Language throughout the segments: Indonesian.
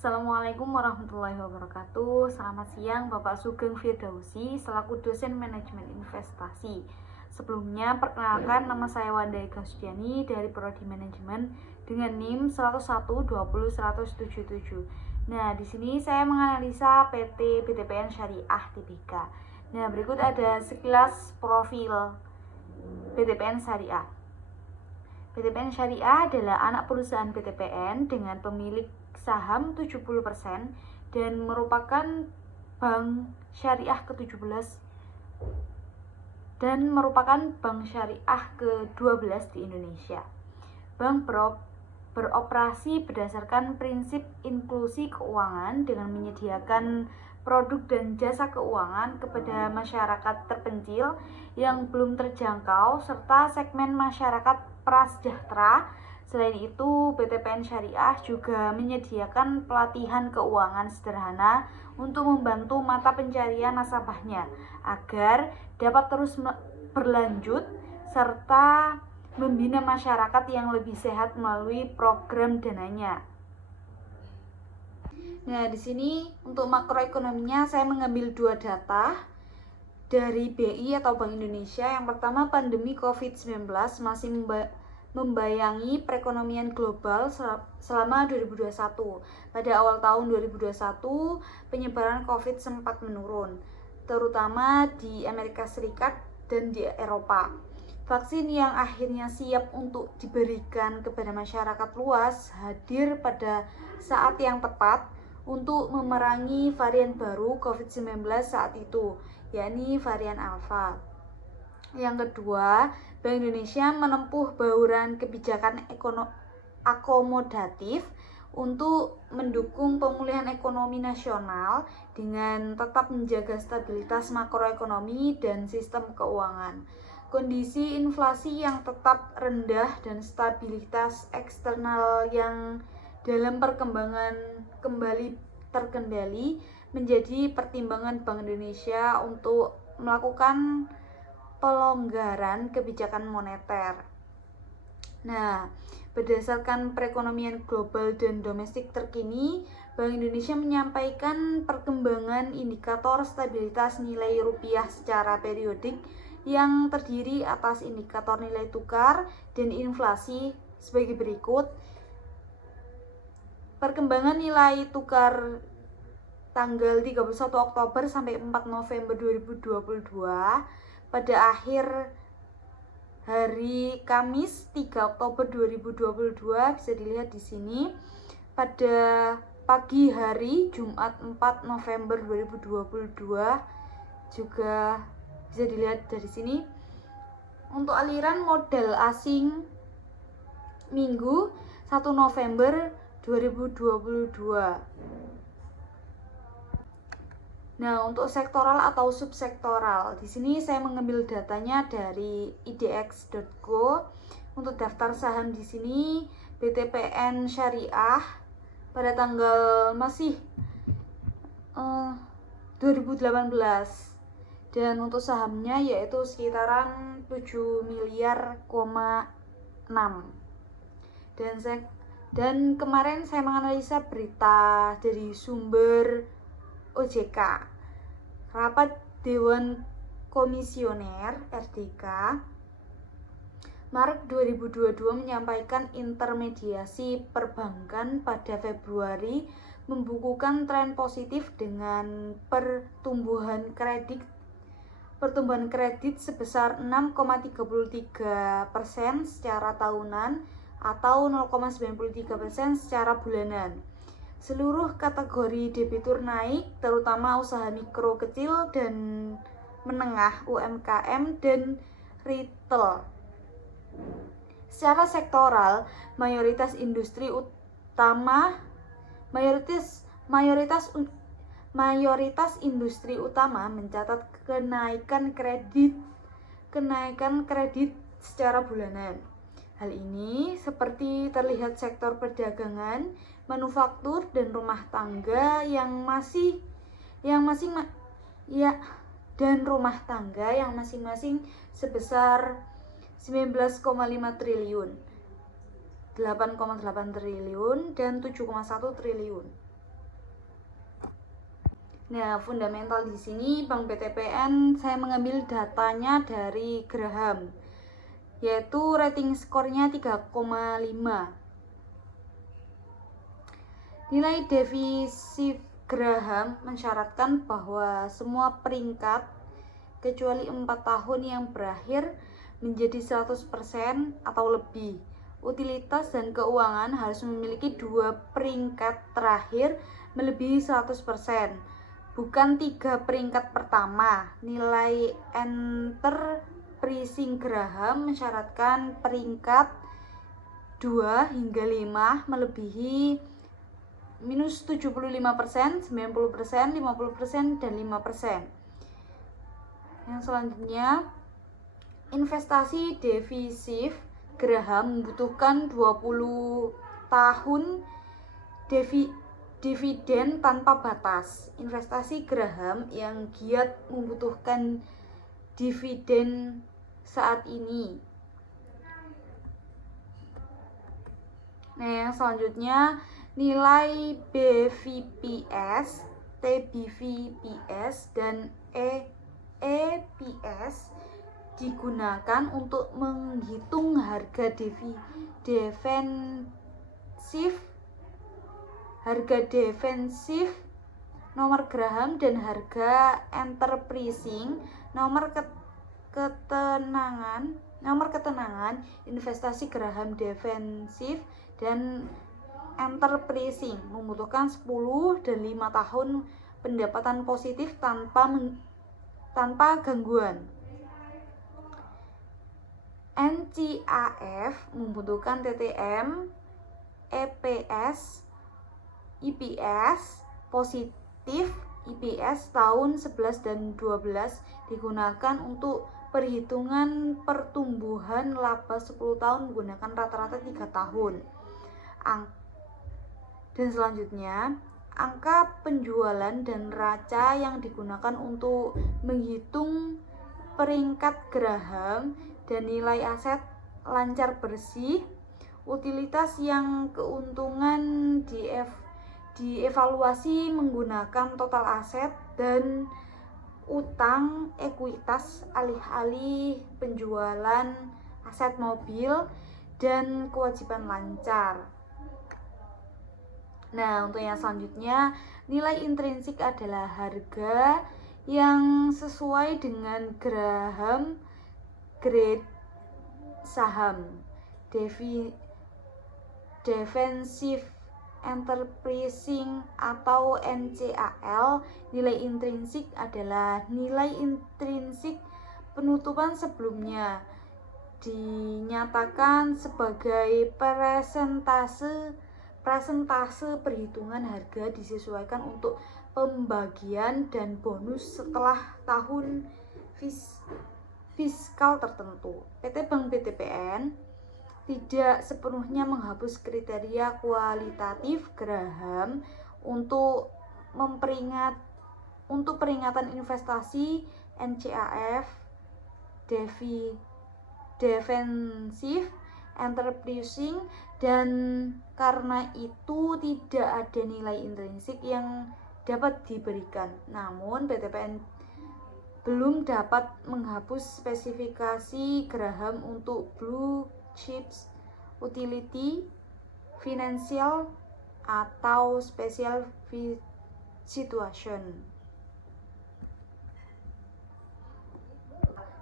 Assalamualaikum warahmatullahi wabarakatuh. Selamat siang Bapak Sugeng Firdausi selaku dosen manajemen investasi. Sebelumnya perkenalkan, nama saya Wanda Eka Sudiani dari Prodi Manajemen dengan NIM 101200177. Nah, di sini saya menganalisa PT BTPN Syariah Tbk. Nah, berikut ada sekilas profil BTPN Syariah. BTPN Syariah adalah anak perusahaan BTPN dengan pemilik saham 70% dan merupakan bank syariah ke-17 dan merupakan bank syariah ke-12 di Indonesia. Bank beroperasi berdasarkan prinsip inklusi keuangan dengan menyediakan produk dan jasa keuangan kepada masyarakat terpencil yang belum terjangkau serta segmen masyarakat prasejahtera. Selain itu, BTPN Syariah juga menyediakan pelatihan keuangan sederhana untuk membantu mata pencarian nasabahnya agar dapat terus berlanjut serta membina masyarakat yang lebih sehat melalui program dananya. Nah, di sini untuk makroekonominya saya mengambil dua data dari BI atau Bank Indonesia. Yang pertama, pandemi COVID-19 masih membayangi perekonomian global selama 2021. Pada awal tahun 2021, penyebaran COVID sempat menurun, terutama di Amerika Serikat dan di Eropa. Vaksin yang akhirnya siap untuk diberikan kepada masyarakat luas hadir pada saat yang tepat untuk memerangi varian baru COVID-19 saat itu, yakni varian Alpha. Yang kedua, Bank Indonesia menempuh bauran kebijakan akomodatif untuk mendukung pemulihan ekonomi nasional dengan tetap menjaga stabilitas makroekonomi dan sistem keuangan. Kondisi inflasi yang tetap rendah dan stabilitas eksternal yang dalam perkembangan kembali terkendali menjadi pertimbangan Bank Indonesia untuk melakukan pelonggaran kebijakan moneter. Nah, berdasarkan perekonomian global dan domestik terkini, Bank Indonesia menyampaikan perkembangan indikator stabilitas nilai rupiah secara periodik yang terdiri atas indikator nilai tukar dan inflasi sebagai berikut. Perkembangan nilai tukar tanggal 31 Oktober sampai 4 November 2022. Pada akhir hari Kamis 3 Oktober 2022 bisa dilihat di sini. Pada pagi hari Jumat 4 November 2022 juga bisa dilihat dari sini. Untuk aliran modal asing Minggu 1 November 2022. Nah, untuk sektoral atau subsektoral, di sini saya mengambil datanya dari idx.go. Untuk daftar saham di sini BTPN Syariah pada tanggal masih 2018. Dan untuk sahamnya yaitu sekitaran 7 miliar, 6. Dan kemarin saya menganalisa berita dari sumber OJK. Rapat Dewan Komisioner RDK Maret 2022 menyampaikan intermediasi perbankan pada Februari membukukan tren positif dengan pertumbuhan kredit sebesar 6,33% secara tahunan atau 0,93% secara bulanan. Seluruh kategori debitur naik, terutama usaha mikro, kecil, dan menengah, UMKM, dan retail. Secara sektoral, mayoritas industri utama mencatat kenaikan kredit secara bulanan. Hal ini seperti terlihat sektor perdagangan, manufaktur, dan rumah tangga yang masing-masing sebesar 19,5 triliun, 8,8 triliun, dan 7,1 triliun. Nah, fundamental di sini Bank BTPN saya mengambil datanya dari Graham, yaitu rating skornya 3,5. Nilai defisit Graham mensyaratkan bahwa semua peringkat kecuali 4 tahun yang berakhir menjadi 100% atau lebih. Utilitas dan keuangan harus memiliki 2 peringkat terakhir melebihi 100%, bukan 3 peringkat pertama. Nilai enterprising Graham mensyaratkan peringkat 2 hingga 5 melebihi minus 75%, 90%, 50%, dan 5%. Yang selanjutnya, investasi defisit Graham membutuhkan 20 tahun dividen tanpa batas. Investasi Graham yang giat membutuhkan dividen saat ini. Nah, yang selanjutnya, nilai BVPS, TBVPS, dan EPS digunakan untuk menghitung harga defensif nomor Graham dan harga enterprising nomor ketenangan investasi Graham defensif dan enterprising membutuhkan 10 dan 5 tahun pendapatan positif tanpa gangguan. NCAF membutuhkan TTM, EPS, IPS positif. IPS tahun 11 dan 12 digunakan untuk perhitungan pertumbuhan laba 10 tahun menggunakan rata-rata 3 tahun. Dan selanjutnya, angka penjualan dan raca yang digunakan untuk menghitung peringkat Graham dan nilai aset lancar bersih. Utilitas yang keuntungan dievaluasi menggunakan total aset dan utang ekuitas alih-alih penjualan aset mobil dan kewajiban lancar. Nah, untuk yang selanjutnya, nilai intrinsik adalah harga yang sesuai dengan Graham grade saham. Defensive enterprising atau NCAL, nilai intrinsik adalah nilai intrinsik penutupan sebelumnya dinyatakan sebagai presentase perhitungan harga disesuaikan untuk pembagian dan bonus setelah tahun fiskal tertentu. PT Bank BTPN tidak sepenuhnya menghapus kriteria kualitatif Graham untuk peringatan investasi NCAF defensif enterprising, dan karena itu tidak ada nilai intrinsik yang dapat diberikan. Namun BTPN belum dapat menghapus spesifikasi Graham untuk blue chips, utility, financial, atau special situation.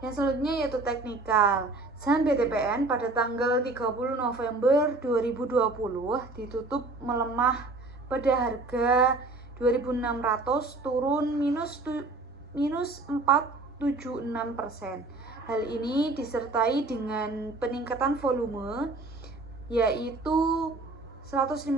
Yang selanjutnya yaitu teknikal. Saham BTPN pada tanggal 30 November 2020 ditutup melemah pada harga 2.600, turun minus 4,76%. Hal ini disertai dengan peningkatan volume yaitu 155%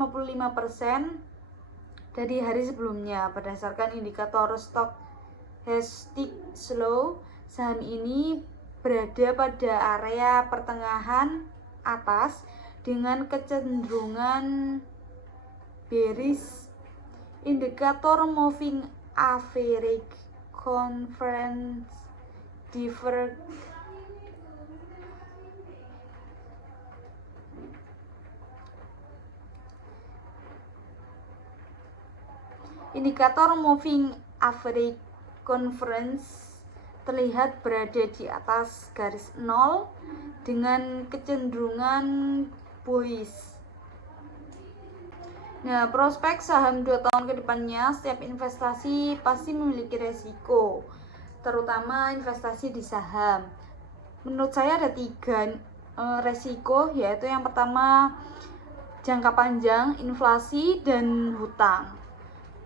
dari hari sebelumnya. Berdasarkan indikator stochastic slow, saham ini berada pada area pertengahan atas dengan kecenderungan bearish. Indikator moving average conference divergence Indikator moving average conference terlihat berada di atas garis nol dengan kecenderungan bullish. Nah, prospek saham 2 tahun ke depannya, setiap investasi pasti memiliki resiko, terutama investasi di saham. Menurut saya ada 3 resiko, yaitu yang pertama jangka panjang, inflasi, dan hutang.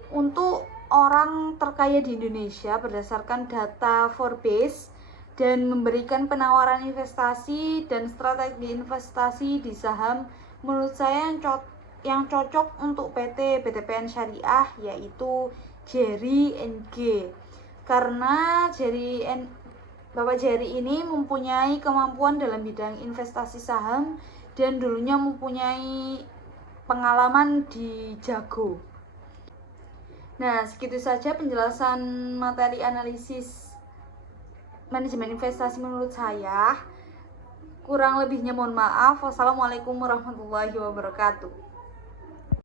Untuk orang terkaya di Indonesia berdasarkan data Forbes dan memberikan penawaran investasi dan strategi investasi di saham, menurut saya yang cocok untuk PT BTPN Syariah yaitu Jerry NG, karena Bapak Jerry ini mempunyai kemampuan dalam bidang investasi saham dan dulunya mempunyai pengalaman di Jago. Nah, segitu saja penjelasan materi analisis manajemen investasi menurut saya. Kurang lebihnya mohon maaf. Wassalamualaikum warahmatullahi wabarakatuh.